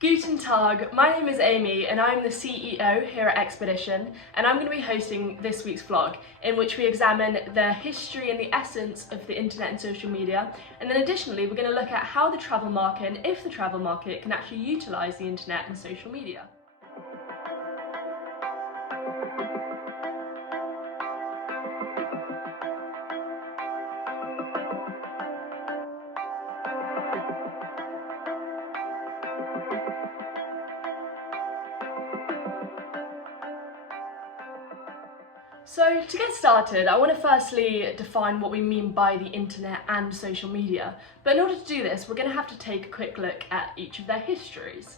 Guten Tag, my name is Amy and I'm the CEO here at Expedition, and I'm going to be hosting this week's vlog in which we examine the history and the essence of the internet and social media, and then additionally we're going to look at how the travel market and if the travel market can actually utilise the internet and social media. So to get started, I want to firstly define what we mean by the internet and social media. But in order to do this, we're going to have to take a quick look at each of their histories.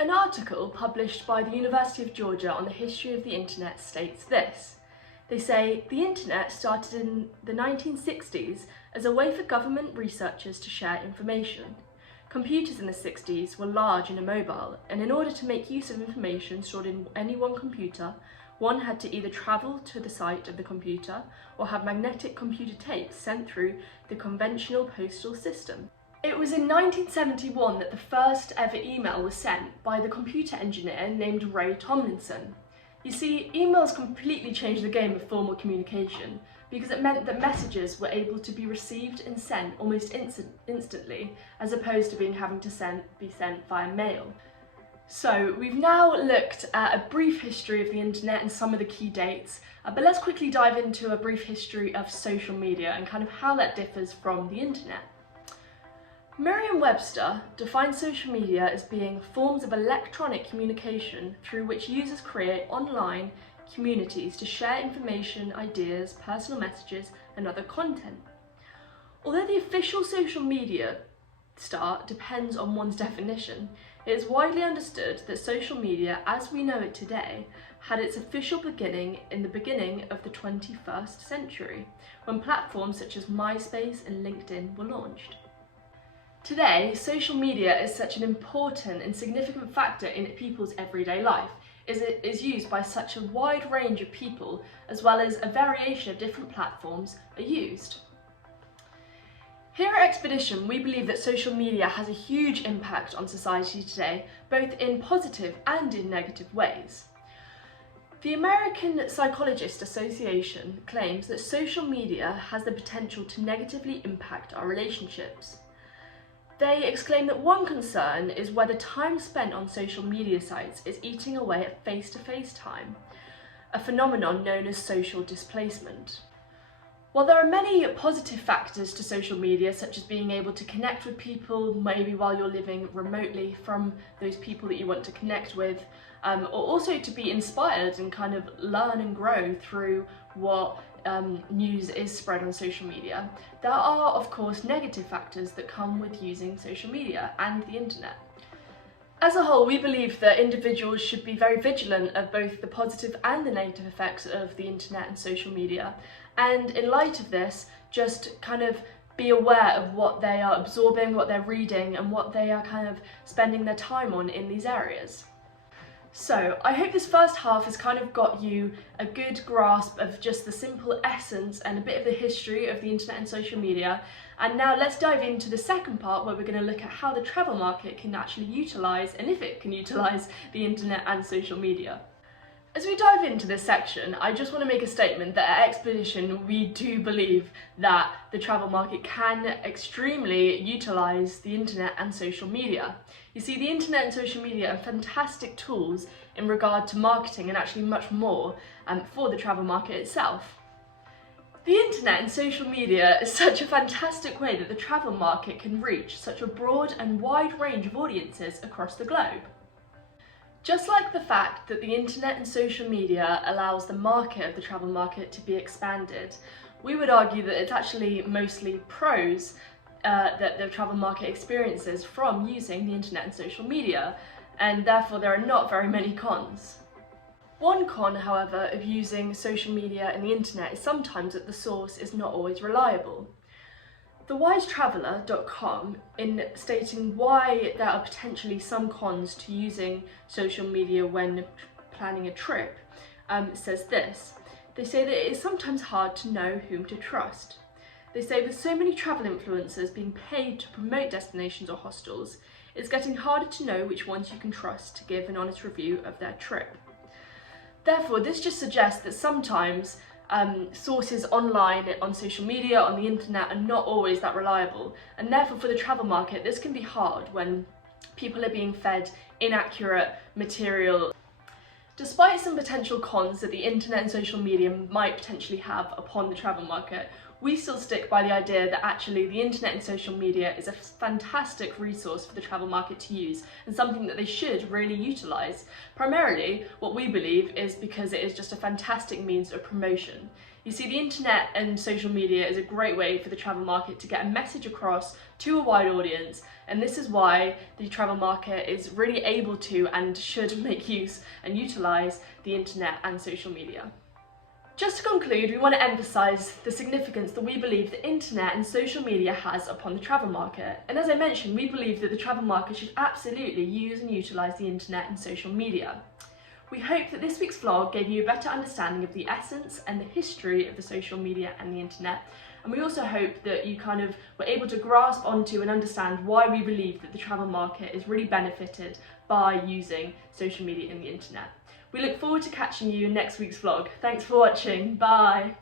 An article published by the University of Georgia on the history of the internet states this. They say, the internet started in the 1960s as a way for government researchers to share information. Computers in the 60s were large and immobile, and in order to make use of information stored in any one computer, one had to either travel to the site of the computer or have magnetic computer tapes sent through the conventional postal system. It was in 1971 that the first ever email was sent by the computer engineer named Ray Tomlinson. You see, emails completely changed the game of formal communication because it meant that messages were able to be received and sent almost instantly, as opposed to having to be sent via mail. So we've now looked at a brief history of the internet and some of the key dates, but let's quickly dive into a brief history of social media and kind of how that differs from the internet. Merriam-Webster defines social media as being forms of electronic communication through which users create online communities to share information, ideas, personal messages, and other content. Although the official social media start depends on one's definition, it is widely understood that social media as we know it today had its official beginning in the beginning of the 21st century, when platforms such as MySpace and LinkedIn were launched. Today, social media is such an important and significant factor in people's everyday life, as it is used by such a wide range of people, as well as a variation of different platforms are used. Here at Expedition, we believe that social media has a huge impact on society today, both in positive and in negative ways. The American Psychologist Association claims that social media has the potential to negatively impact our relationships. They exclaim that one concern is whether time spent on social media sites is eating away at face-to-face time, a phenomenon known as social displacement. While there are many positive factors to social media, such as being able to connect with people, maybe while you're living remotely from those people that you want to connect with, or also to be inspired and kind of learn and grow through what news is spread on social media, there are of course negative factors that come with using social media and the internet. As a whole, we believe that individuals should be very vigilant of both the positive and the negative effects of the internet and social media, and in light of this, just kind of be aware of what they are absorbing, what they're reading, and what they are kind of spending their time on in these areas. So I hope this first half has kind of got you a good grasp of just the simple essence and a bit of the history of the internet and social media. And now let's dive into the second part, where we're going to look at how the travel market can actually utilise, and if it can utilise, the internet and social media. As we dive into this section, I just want to make a statement that at Expedition we do believe that the travel market can extremely utilise the internet and social media. You see, the internet and social media are fantastic tools in regard to marketing and actually much more for the travel market itself. The internet and social media is such a fantastic way that the travel market can reach such a broad and wide range of audiences across the globe. Just like the fact that the internet and social media allows the market of the travel market to be expanded, we would argue that it's actually mostly pros that the travel market experiences from using the internet and social media, and therefore there are not very many cons. One con, however, of using social media and the internet is sometimes that the source is not always reliable. TheWiseTraveller.com, in stating why there are potentially some cons to using social media when planning a trip, says this. They say that it is sometimes hard to know whom to trust. They say with so many travel influencers being paid to promote destinations or hostels, it's getting harder to know which ones you can trust to give an honest review of their trip. Therefore, this just suggests that sometimes sources online, on social media, on the internet are not always that reliable, and therefore for the travel market this can be hard when people are being fed inaccurate material. Despite some potential cons that the internet and social media might potentially have upon the travel market, we still stick by the idea that actually the internet and social media is a fantastic resource for the travel market to use and something that they should really utilise. Primarily, what we believe is because it is just a fantastic means of promotion. You see, the internet and social media is a great way for the travel market to get a message across to a wide audience, and this is why the travel market is really able to and should make use and utilise the internet and social media. Just to conclude, we want to emphasise the significance that we believe the internet and social media has upon the travel market. And as I mentioned, we believe that the travel market should absolutely use and utilise the internet and social media. We hope that this week's vlog gave you a better understanding of the essence and the history of the social media and the internet. And we also hope that you were able to grasp onto and understand why we believe that the travel market is really benefited by using social media and the internet. We look forward to catching you in next week's vlog. Thanks for watching. Bye.